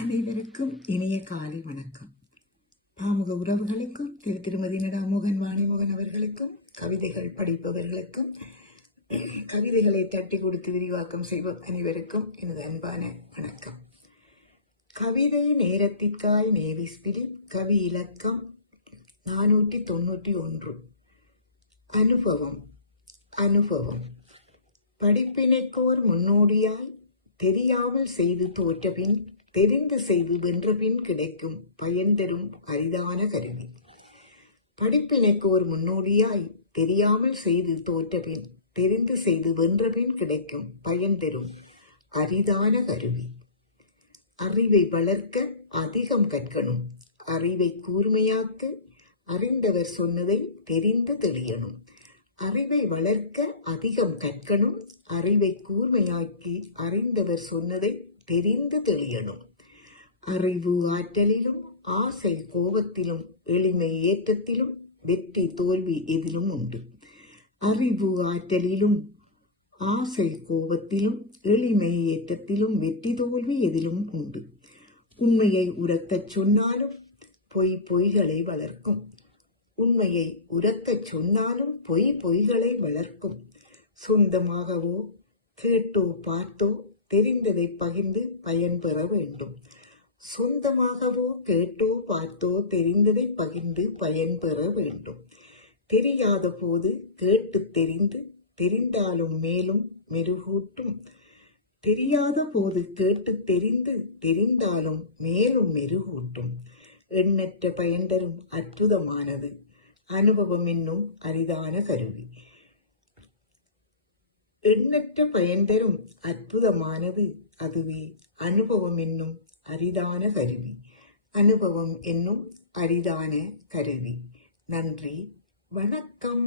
அனைவருக்கும் இனிய காலை வணக்கம். பாமுக உறவுகளுக்கும் திருமதி நடாமோகன் வாணிமோகன் அவர்களுக்கும், கவிதைகள் படிப்பவர்களுக்கும், கவிதைகளை தட்டி கொடுத்து விரிவாக்கம் செய்வோம் அனைவருக்கும் எனது அன்பான வணக்கம். கவிதை நேரத்திற்காய் நேவிஸ் பிலிப். கவி இலக்கம் 491. அனுபவம். அனுபவம் படிப்பினைக்கோர் முன்னோடியாய் தெரியாமல் செய்து தோற்றபின் தெரிந்து செய்து வென்றபின் கிடைக்கும் பயன் தரும் அரிதான கருவி. படிப்பினைக்கோர் முன்னோடியாய் தெரியாமல் செய்து தோற்றபின் தெரிந்து செய்து வென்றபின் கிடைக்கும் பயன் தரும் அரிதான கருவி. அறிவை வளர்க்க அதிகம் கற்கணும், அறிவை கூர்மையாக்க அறிந்தவர் சொன்னதை தெரிந்து தெளியணும். அறிவை வளர்க்க அதிகம் கற்கணும், அறிவை கூர்மையாக்கி அறிந்தவர் சொன்னதை தெரிந்து தெளியணும். அறிவு ஆற்றலிலும் ஆசை கோபத்திலும் எளிமை ஏற்றத்திலும் வெற்றி தோல்வி எதிலும் உண்டு. அறிவு ஆற்றலிலும் ஆசை கோபத்திலும் எளிமை ஏற்றத்திலும் வெற்றி தோல்வி எதிலும் உண்டு. உண்மையை உரக்கச் சொன்னாலும் பொய்களை வளர்க்கும். உண்மையை உரக்கச் சொன்னாலும் பொய்களை வளர்க்கும். சொந்தமாகவோ கேட்டோ பார்த்தோ தெரிந்ததை பகிர்ந்து பயன்பெற வேண்டும். சொந்தமாகவோ கேட்டோ பார்த்தோ தெரிந்ததை பகிர்ந்து பயன்பெற வேண்டும். தெரியாத போது கேட்டு தெரிந்து தெரிந்தாலும் மேலும் மெருகூட்டும். தெரியாத போது கேட்டு தெரிந்து தெரிந்தாலும் மேலும் மெருகூட்டும். எண்ணற்ற பயன் தரும் அற்புதமானது அனுபவம் என்னும் அரிதான கருவி. எண்ணற்ற பயன் தரும் அற்புதமானது அதுவே அனுபவம் என்னும் அரிதான கருவி. அனுபவம் என்னும் அரிதான கருவி. நன்றி, வணக்கம்.